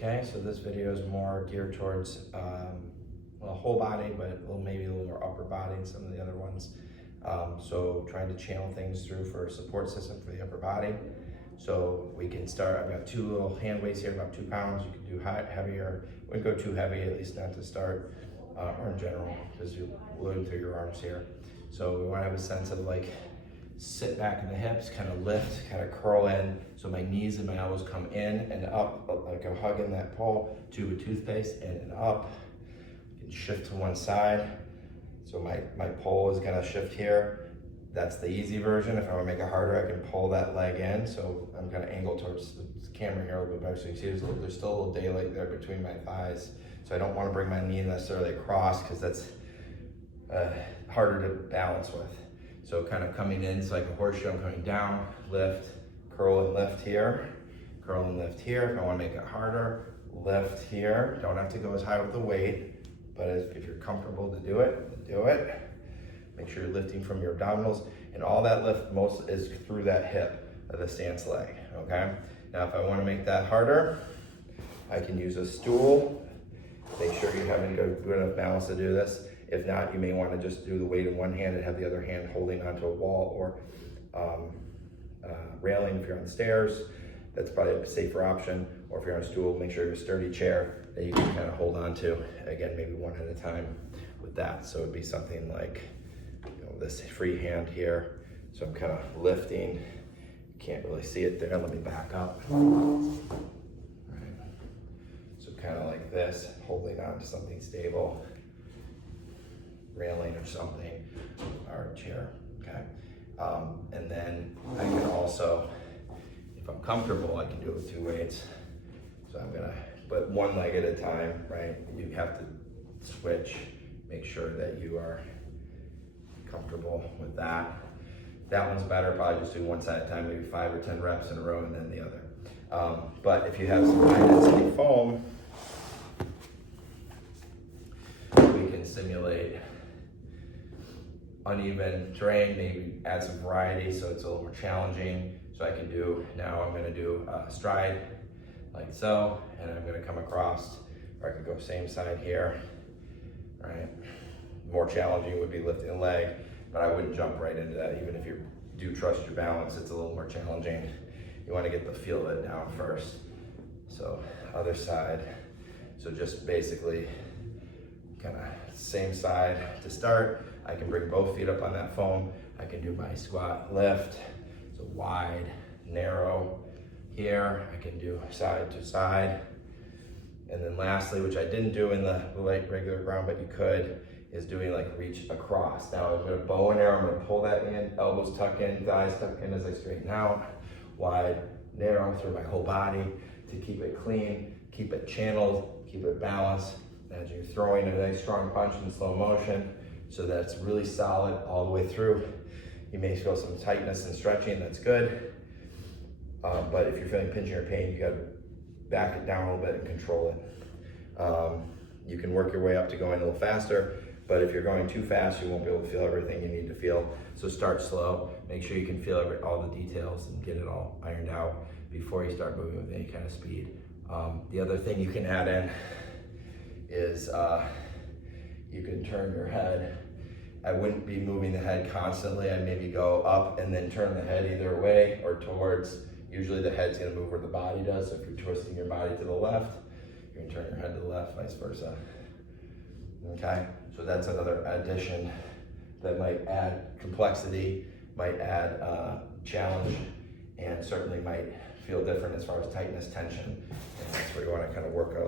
Okay, so this video is more geared towards well, whole body, but maybe a little more upper body than some of the other ones. So trying to channel things through for a support system for the upper body. So we can start, I've got two little hand weights here, about 2 pounds. You can do heavier, wouldn't go too heavy, at least not to start, or in general, because you're loading through your arms here. So we want to have a sense of like, sit back in the hips, kind of lift, kind of curl in. So my knees and my elbows come in and up, like I'm hugging that pole, tube of toothpaste, in and up. You can shift to one side. So my pole is gonna shift here. That's the easy version. If I wanna make it harder, I can pull that leg in. So I'm gonna angle towards the camera here a little bit better. So you see there's still a little daylight there between my thighs. So I don't wanna bring my knee necessarily across because that's harder to balance with. So kind of coming in, it's like a horseshoe, I'm coming down, lift, curl and lift here, curl and lift here. If I want to make it harder, lift here. Don't have to go as high with the weight, but if you're comfortable to do it, do it. Make sure you're lifting from your abdominals, and all that lift most is through that hip of the stance leg, okay? Now if I want to make that harder, I can use a stool. Make sure you're having good enough balance to do this. If not, you may want to just do the weight in one hand and have the other hand holding onto a wall or railing if you're on the stairs. That's probably a safer option. Or if you're on a stool, make sure you're a sturdy chair that you can kind of hold on to. Again, maybe one at a time with that. So it'd be something like, you know, this free hand here. So I'm kind of lifting. Can't really see it there. Let me back up. Right. So kind of like this, holding on to something stable. Railing or something, or a chair, okay? And then I can also, if I'm comfortable, I can do it with 2 weights. So I'm gonna, but one leg at a time, right? You have to switch, make sure that you are comfortable with that. That one's better, probably just do one side at a time, maybe 5 or 10 reps in a row and then the other. But if you have some high density foam, we can simulate uneven terrain, maybe add some variety so it's a little more challenging. So I can do, now I'm gonna do a stride like so, and I'm gonna come across, or I can go same side here, right? More challenging would be lifting the leg, but I wouldn't jump right into that. Even if you do trust your balance, it's a little more challenging. You wanna get the feel of it down first. So other side. So just basically kind of same side to start. I can bring both feet up on that foam. I can do my squat lift. So wide, narrow here. I can do side to side. And then lastly, which I didn't do in the light regular ground, but you could, is doing like reach across. Now I'm gonna bow and arrow, I'm gonna pull that in, elbows tuck in, thighs tuck in as I straighten out. Wide, narrow through my whole body to keep it clean, keep it channeled, keep it balanced. As you're throwing a nice strong punch in slow motion, so that it's really solid all the way through. You may feel some tightness and stretching, that's good. But if you're feeling pinching or pain, you gotta back it down a little bit and control it. You can work your way up to going a little faster, but if you're going too fast, you won't be able to feel everything you need to feel. So start slow, make sure you can feel all the details and get it all ironed out before you start moving with any kind of speed. The other thing you can add in is you can turn your head. I wouldn't be moving the head constantly. I'd maybe go up and then turn the head either way or towards, usually the head's gonna move where the body does. So if you're twisting your body to the left, you're gonna turn your head to the left, vice versa. Okay, so that's another addition that might add complexity, might add challenge, and certainly might feel different as far as tightness, tension. And that's where you wanna kind of work out